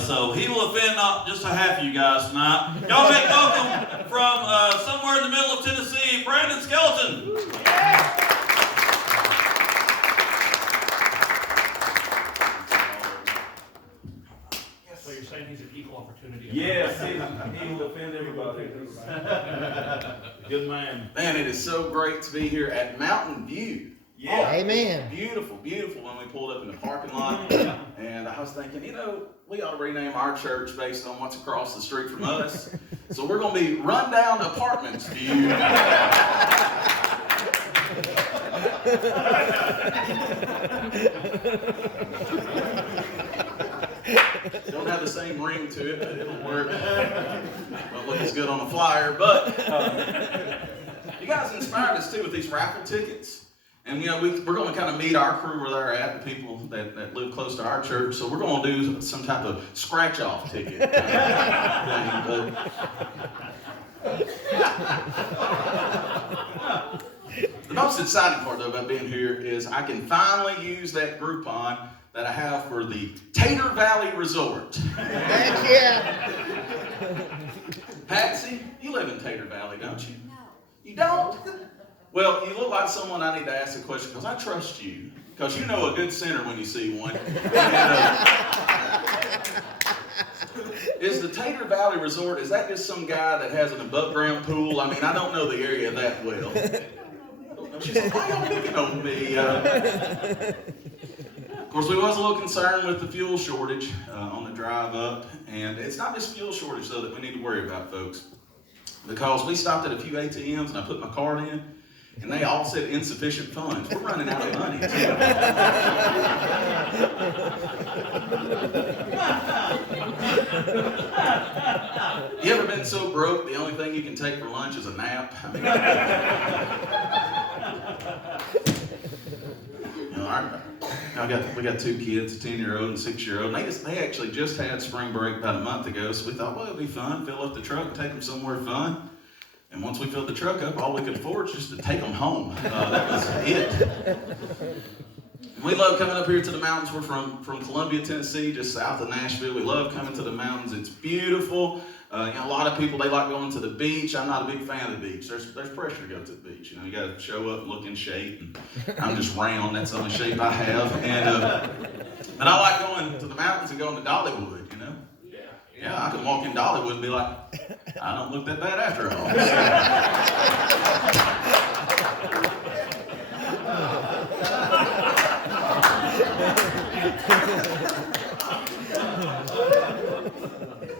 So he will offend not just a half of you guys tonight. Y'all make welcome from somewhere in the middle of Tennessee, Brandon Skeleton. So you're saying he's an equal opportunity? Yes, he will offend everybody. Good man. Man, it is so great to be here at Mountain View. Yeah. Amen. Beautiful, beautiful when we pulled up in the parking lot. And I was thinking, we ought to rename our church based on what's across the street from us. So we're going to be Rundown Apartments View. Don't have the same ring to it, but it'll work. Won't look as good on a flyer, but you guys inspired us too with these raffle tickets. And we're going to kind of meet our crew where they're at, the people that live close to our church. So we're going to do some type of scratch-off ticket thing. The most exciting part, though, about being here is I can finally use that Groupon that I have for the Tater Valley Resort. Heck yeah. Patsy, you live in Tater Valley, don't you? No. You don't? Well, you look like someone I need to ask a question because I trust you. Because you know a good sinner when you see one. Is the Tater Valley Resort, is that just some guy that has an above-ground pool? I mean, I don't know the area that well. She's like, why y'all picking on me? Of course, we was a little concerned with the fuel shortage on the drive up. And it's not just fuel shortage, though, that we need to worry about, folks. Because we stopped at a few ATMs and I put my card in, and they all said insufficient funds. We're running out of money, too. You ever been so broke, the only thing you can take for lunch is a nap? I mean, we got two kids, a 10-year-old and a 6-year-old. And they actually just had spring break about a month ago, so we thought, well, it'd be fun, fill up the truck and take them somewhere fun. And once we filled the truck up, all we could afford was just to take them home. That was it. We love coming up here to the mountains. We're from Columbia, Tennessee, just south of Nashville. We love coming to the mountains. It's beautiful. A lot of people, they like going to the beach. I'm not a big fan of the beach. There's pressure to go to the beach. You got to show up and look in shape. And I'm just round. That's the only shape I have. But I like going to the mountains and going to Dollywood, Yeah, I can walk in Dollywood and be like, I don't look that bad after all.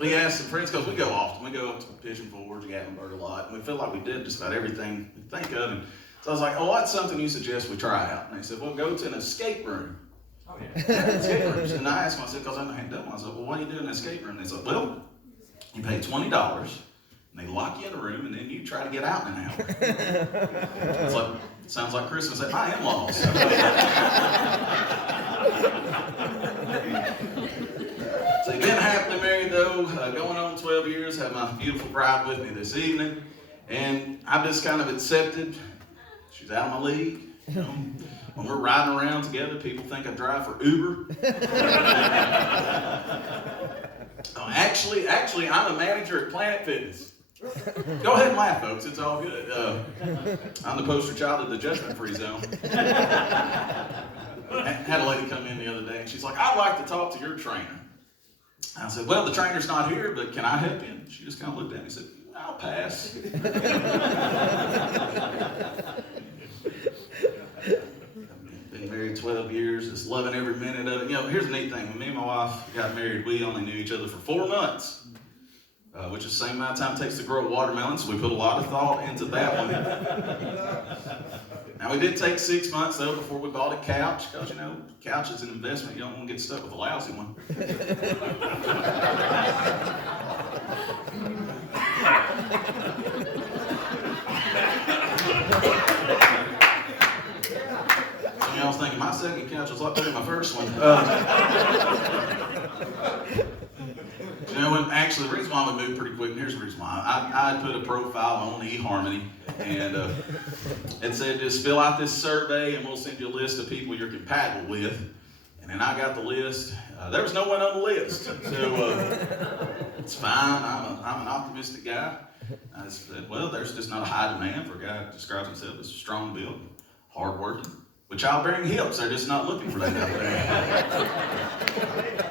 We asked some friends, because we go often. We go up to Pigeon Forge, Gatlinburg a lot, and we feel like we did just about everything we think of. And so I was like, what's something you suggest we try out? And they said, well, go to an escape room. Oh, yeah. Escape rooms. And I asked myself, because I hadn't done one, I said, well, what do you do in an escape room? And they said, well, you pay $20, and they lock you in a room, and then you try to get out in an hour. It's like, sounds like Christmas at my in-laws. So you've been happily married, though, going on 12 years, have my beautiful bride with me this evening, and I've just kind of accepted she's out of my league. When we're riding around together, people think I drive for Uber. Actually, I'm a manager at Planet Fitness. Go ahead and laugh, folks. It's all good. I'm the poster child of the judgment-free zone. I had a lady come in the other day, and she's like, I'd like to talk to your trainer. I said, well, the trainer's not here, but can I help you? And she just kind of looked at me and said, I'll pass. Been married 12 years, just loving every minute of it. Here's the neat thing. When me and my wife got married, we only knew each other for 4 months, which is the same amount of time it takes to grow a watermelon, so we put a lot of thought into that one. Now, we did take 6 months, though, before we bought a couch, because, couch is an investment. You don't want to get stuck with a lousy one. I was thinking my second couch was a lot better than my first one. Actually, the reason why we moved pretty quick, and here's the reason why. I put a profile on eHarmony, and it said, just fill out this survey, and we'll send you a list of people you're compatible with. And then I got the list. There was no one on the list. So it's fine. I'm an optimistic guy. I said, well, there's just not a high demand for a guy who describes himself as strong built, hard working, with childbearing hips. They're just not looking for that out there.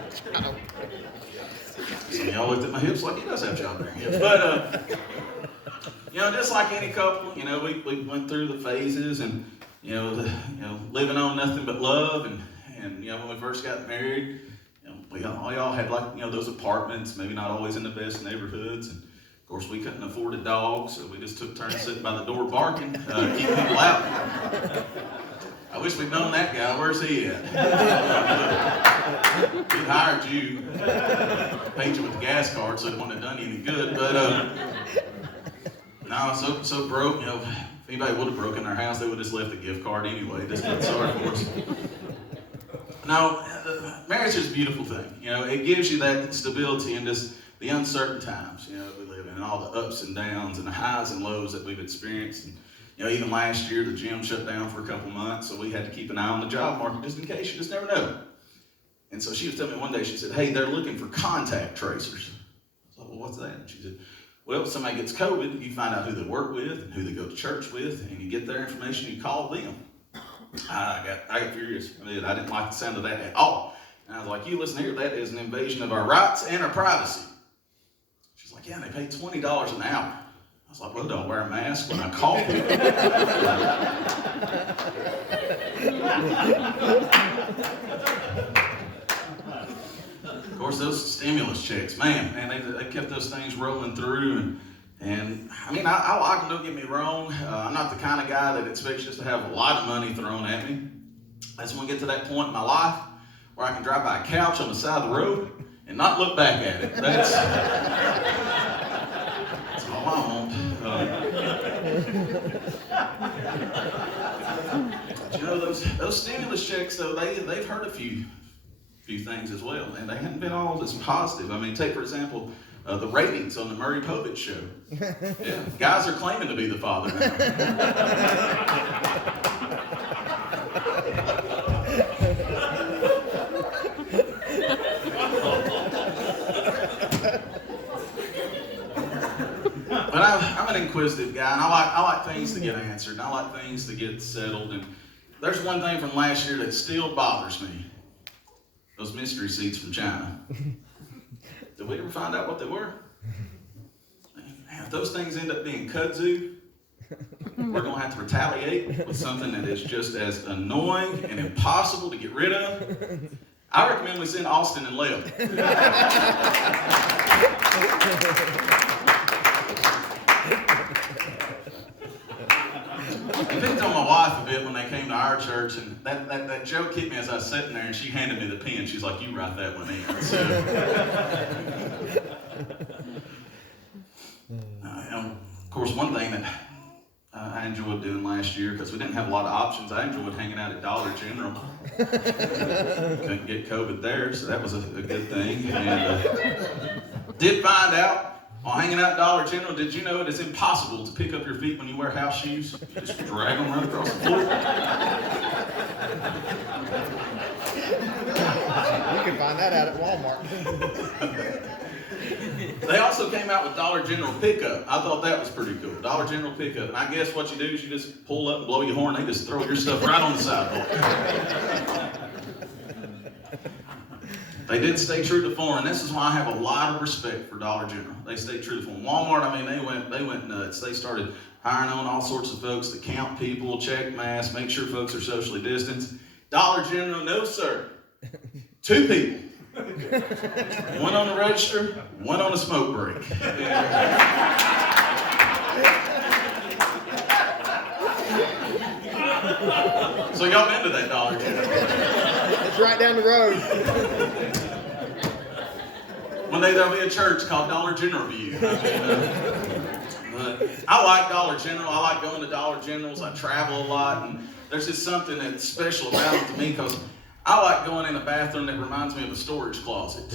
Some of y'all looked at my hips like he does have childbearing hips. But, just like any couple, we went through the phases and, living on nothing but love. And when we first got married, we all had those apartments, maybe not always in the best neighborhoods. And of course, we couldn't afford a dog, so we just took turns sitting by the door barking, keeping people out. I wish we'd known that guy. Where's he at? We hired you, paid you with the gas card, so it wouldn't have done you any good. But no, so broke. If anybody would have broken our house, they would have just left a gift card anyway. Just not sorry for us. No, marriage is a beautiful thing. It gives you that stability in just the uncertain times. We live in, and all the ups and downs and the highs and lows that we've experienced. And, even last year, the gym shut down for a couple months, so we had to keep an eye on the job market just in case. You just never know. And so she was telling me one day, she said, hey, they're looking for contact tracers. I thought, well, what's that? And she said, well, if somebody gets COVID, you find out who they work with and who they go to church with, and you get their information, you call them. I got furious. I didn't like the sound of that at all. And I was like, you listen here, that is an invasion of our rights and our privacy. She's like, yeah, and they pay $20 an hour. I was like, well, don't wear a mask when I call people. Of course, those stimulus checks, man, they kept those things rolling through. And I like them, don't get me wrong. I'm not the kind of guy that expects just to have a lot of money thrown at me. I just want to get to that point in my life where I can drive by a couch on the side of the road and not look back at it. That's all I want. Those stimulus checks, though, they've hurt a few things as well, and they haven't been all as positive. Take, for example, the ratings on the Murray Povich show. Yeah, guys are claiming to be the father now. But I'm an inquisitive guy, and I like things to get answered, and I like things to get settled. And there's one thing from last year that still bothers me. Those mystery seeds from China. Did we ever find out what they were? Man, if those things end up being kudzu, we're going to have to retaliate with something that is just as annoying and impossible to get rid of. I recommend we send Austin and Leb. I picked on my wife a bit when they came to our church, and that joke hit me as I was sitting there, and she handed me the pen. She's like, you write that one in. So, of course, one thing that I enjoyed doing last year, because we didn't have a lot of options, I enjoyed hanging out at Dollar General. Couldn't get COVID there, so that was a good thing. And did find out, while hanging out at Dollar General, did you know it is impossible to pick up your feet when you wear house shoes? You just drag them right across the floor. You can find that out at Walmart. They also came out with Dollar General Pickup. I thought that was pretty cool. Dollar General Pickup. And I guess what you do is you just pull up and blow your horn. They just throw your stuff right on the sidewalk. They did stay true to form, and this is why I have a lot of respect for Dollar General. They stayed true to form. Walmart, they went nuts. They started hiring on all sorts of folks to count people, check masks, make sure folks are socially distanced. Dollar General, no sir. 2 people. One on the register, one on the smoke break. So y'all been to that Dollar General? It's right down the road. One day there'll be a church called Dollar General View. I like Dollar General. I like going to Dollar Generals. I travel a lot, and there's just something that's special about it to me, because I like going in a bathroom that reminds me of a storage closet.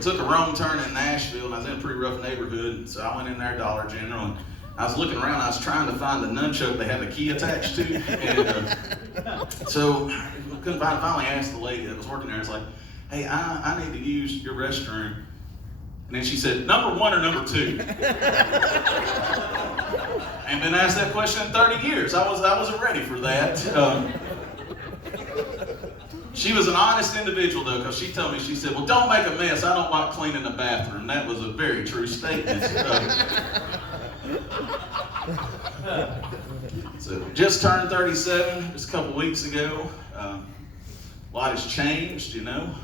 Took a wrong turn in Nashville, and I was in a pretty rough neighborhood, so I went in there, Dollar General, and I was looking around, I was trying to find the nunchuck they had the key attached to, and so I couldn't find it. Finally asked the lady that was working there, I was like, hey, I need to use your restroom. And then she said, number 1 or number 2? Ain't been asked that question in 30 years. I wasn't ready for that. She was an honest individual though, because she told me, she said, well, don't make a mess. I don't like cleaning the bathroom. That was a very true statement. So just turned 37 just a couple weeks ago. A lot has changed, you know.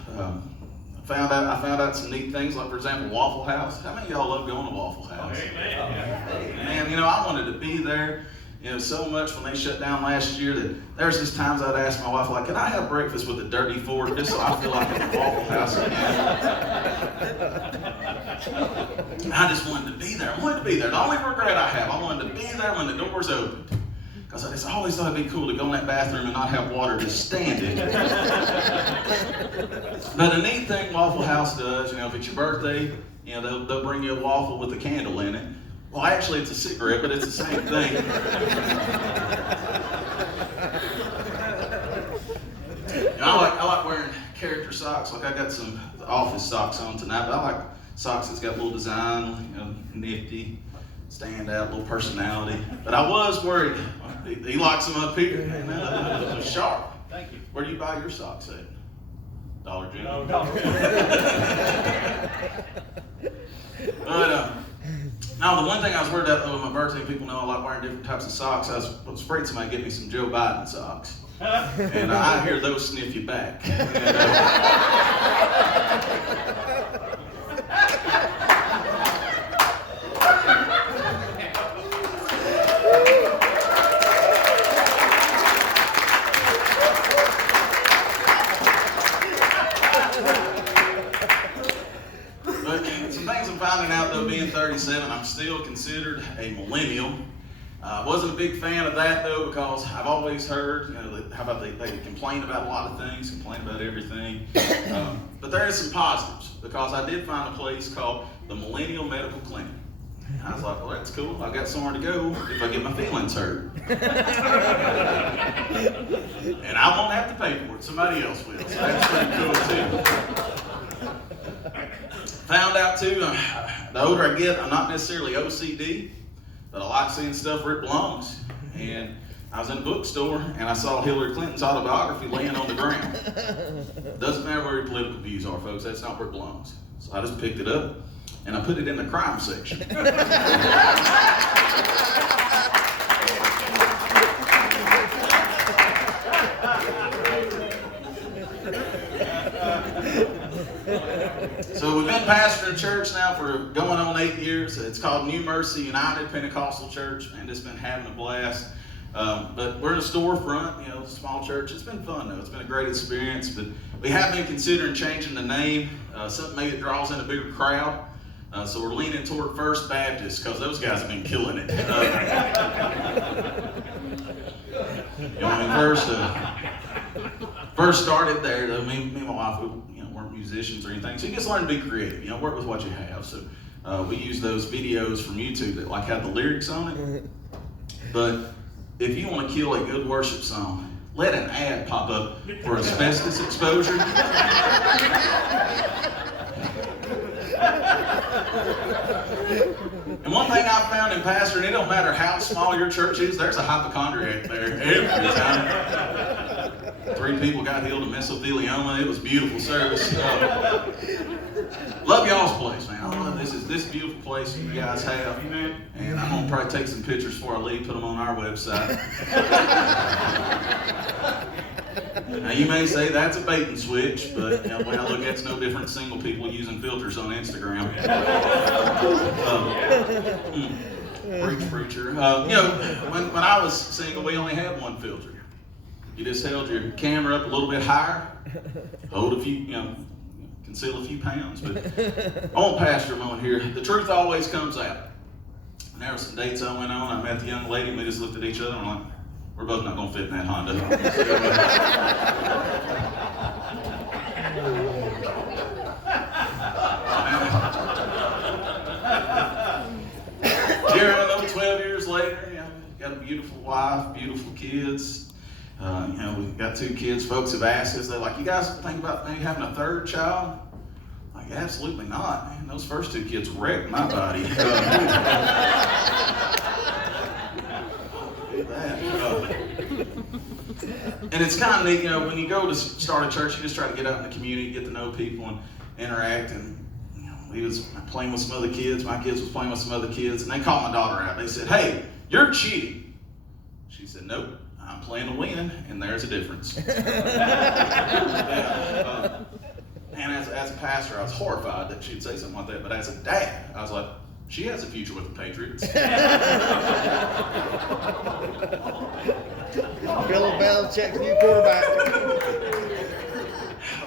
I found out some neat things, like for example, Waffle House. How many of y'all love going to Waffle House? Amen. Man, you know, I wanted to be there, you know, so much when they shut down last year that there's just times I'd ask my wife, like, can I have breakfast with a dirty fork just so I feel like I'm at Waffle House again? I just wanted to be there. I wanted to be there. The only regret I have, I wanted to be there when the doors opened. Because I just always thought it'd be cool to go in that bathroom and not have water just standing. But a neat thing Waffle House does, you know, if it's your birthday, you know, they'll bring you a waffle with a candle in it. Well, actually, it's a cigarette, but it's the same thing. You know, I like wearing character socks. Like I got some office socks on tonight, but I like socks that's got a little design, you know, nifty, stand out, a little personality. But I was worried. He likes them up here. Man, those are sharp. Thank you. Where do you buy your socks at? Dollar General? No. But now the one thing I was worried about with my birthday, people know I like wearing different types of socks. I was afraid somebody get me some Joe Biden socks. And I hear those sniff you back. Finding out though, being 37, I'm still considered a millennial. I wasn't a big fan of that though, because I've always heard, you know, how about they complain about a lot of things, complain about everything. But there is some positives, because I did find a place called the Millennial Medical Clinic. I was like, well, that's cool. I got somewhere to go if I get my feelings hurt. And I won't have to pay for it. Somebody else will. So that's pretty cool too. Found out too, the older I get, I'm not necessarily OCD, but I like seeing stuff where it belongs. And I was in a bookstore and I saw Hillary Clinton's autobiography laying on the ground. Doesn't matter where your political views are, folks, that's not where it belongs. So I just picked it up and I put it in the crime section. So we've been pastoring a church now for going on 8 years. It's called New Mercy United Pentecostal Church, and it's been having a blast. But we're in a storefront, you know, small church. It's been fun though. It's been a great experience. But we have been considering changing the name, something maybe that draws in a bigger crowd. So we're leaning toward First Baptist, because those guys have been killing it. You know, when we first started there, though, me and my wife, we weren't musicians or anything, so you just learn to be creative. You know, work with what you have. So we use those videos from YouTube that like have the lyrics on it. But if you want to kill a good worship song, let an ad pop up for asbestos exposure. And one thing I've found in pastoring, it don't matter how small your church is, there's a hypochondriac there every time. 3 people got healed of mesothelioma. It was a beautiful service. Love y'all's place, man. I love this beautiful place you guys have. And I'm going to probably take some pictures before I leave, put them on our website. Now you may say that's a bait and switch, but you know, the way I look at it's no different than single people using filters on Instagram. Preacher. You know, when I was single, we only had one filter. You just held your camera up a little bit higher, hold a few, you know, conceal a few pounds. But I won't pastor a moment here. The truth always comes out. And there were some dates I went on. I met the young lady, and we just looked at each other and I'm like, we're both not going to fit in that Honda. You're a little 12 years we got 2 kids. Folks have asked us, they're like, you guys think about maybe having a 3rd child? Like, absolutely not, man. Those first 2 kids wrecked my body. And it's kind of neat, when you go to start a church, you just try to get out in the community, get to know people and interact. And we was playing with some other kids. My kids was playing with some other kids, and they called my daughter out. They said, "Hey, you're cheating." She said, "Nope, I'm playing to win, and there's a difference." And as a pastor, I was horrified that she'd say something like that. But as a dad, I was like, she has a future with the Patriots. Bill Belichick's new quarterback.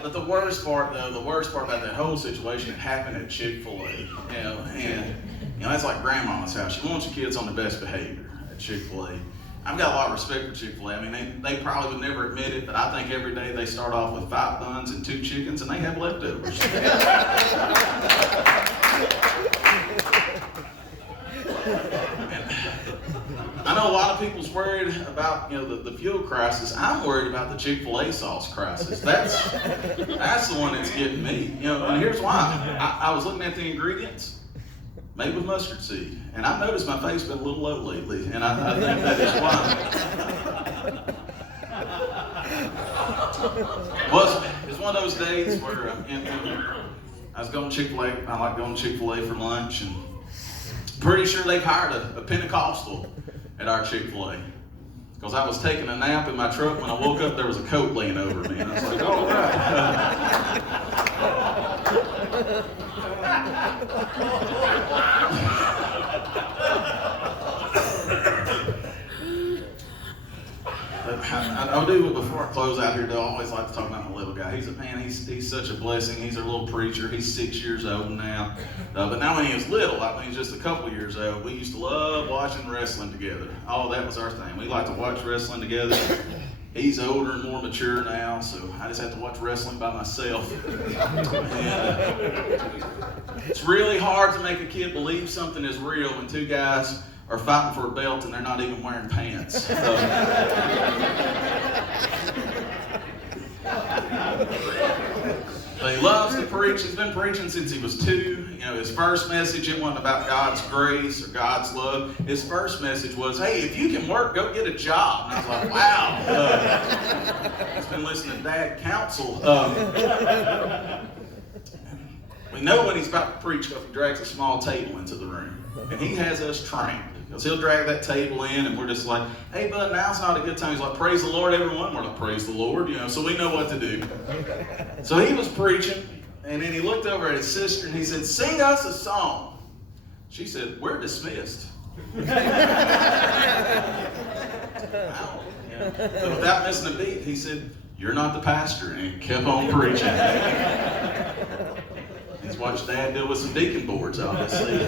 But the worst part about that whole situation, it happened at Chick-fil-A. And that's like grandmama's house. You want your kids on the best behavior at Chick-fil-A. I've got a lot of respect for Chick-fil-A. I mean, they probably would never admit it, but I think every day they start off with 5 buns and 2 chickens, and they have leftovers. I know a lot of people's worried about the fuel crisis. I'm worried about the Chick-fil-A sauce crisis. That's the one that's getting me. And here's why. I was looking at the ingredients. Made with mustard seed. And I've noticed my face been a little low lately, and I think that is why. Well, it's one of those days where I was going to Chick-fil-A. I like going to Chick-fil-A for lunch, and pretty sure they've hired a Pentecostal at our Chick-fil-A. Because I was taking a nap in my truck. When I woke up, there was a coat laying over me, and I was like, "All right." I do, before I close out here, though, I always like to talk about my little guy. He's such a blessing. He's our little preacher. He's 6 years old now. But now when he was little, when he was just a couple of years old, we used to love watching wrestling together. Oh, that was our thing. We like to watch wrestling together. He's older and more mature now, so I just have to watch wrestling by myself. And it's really hard to make a kid believe something is real when 2 guys are fighting for a belt and they're not even wearing pants. But he loves to preach. He's been preaching since he was 2. His first message, it wasn't about God's grace or God's love. His first message was, "Hey, if you can work, go get a job." And I was like, wow. He's been listening to Dad counsel. We know when he's about to preach because he drags a small table into the room. And he has us trained. Because he'll drag that table in and we're just like, "Hey, bud, now's not a good time." He's like, "Praise the Lord, everyone." We're like, "Praise the Lord," so we know what to do. So he was preaching, and then he looked over at his sister and he said, "Sing us a song." She said, "We're dismissed." Wow. But without missing a beat, he said, "You're not the pastor," and he kept on preaching. He's watched Dad deal with some deacon boards, obviously.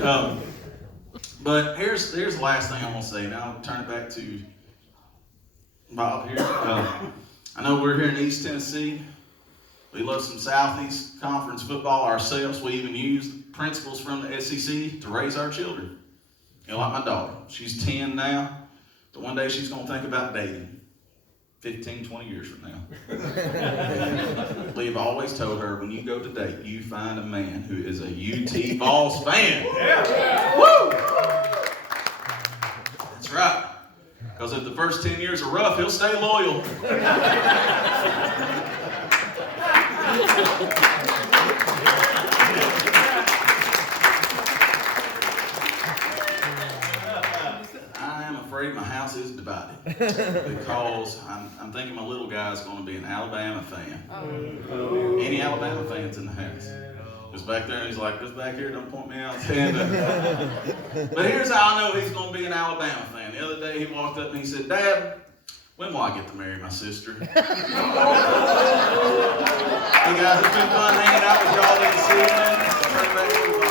But here's the last thing I'm going to say. Now I'll turn it back to Bob here. I know we're here in East Tennessee. We love some Southeast Conference football ourselves. We even use principles from the SEC to raise our children. Like my daughter. She's 10 now. But one day she's going to think about dating. 15, 20 years from now. And we've always told her, when you go to date, you find a man who is a UT Vols fan. Yeah. Woo! That's right. Because if the first 10 years are rough, he'll stay loyal. I'm afraid my house is divided because I'm thinking my little guy's going to be an Alabama fan. Oh. Any Alabama fans in the house? Just back there, and he's like, "Just back here, don't point me out." But here's how I know he's going to be an Alabama fan. The other day he walked up and he said, "Dad, when will I get to marry my sister?" Hey guys, it's been fun hanging out with y'all this evening. Turn back to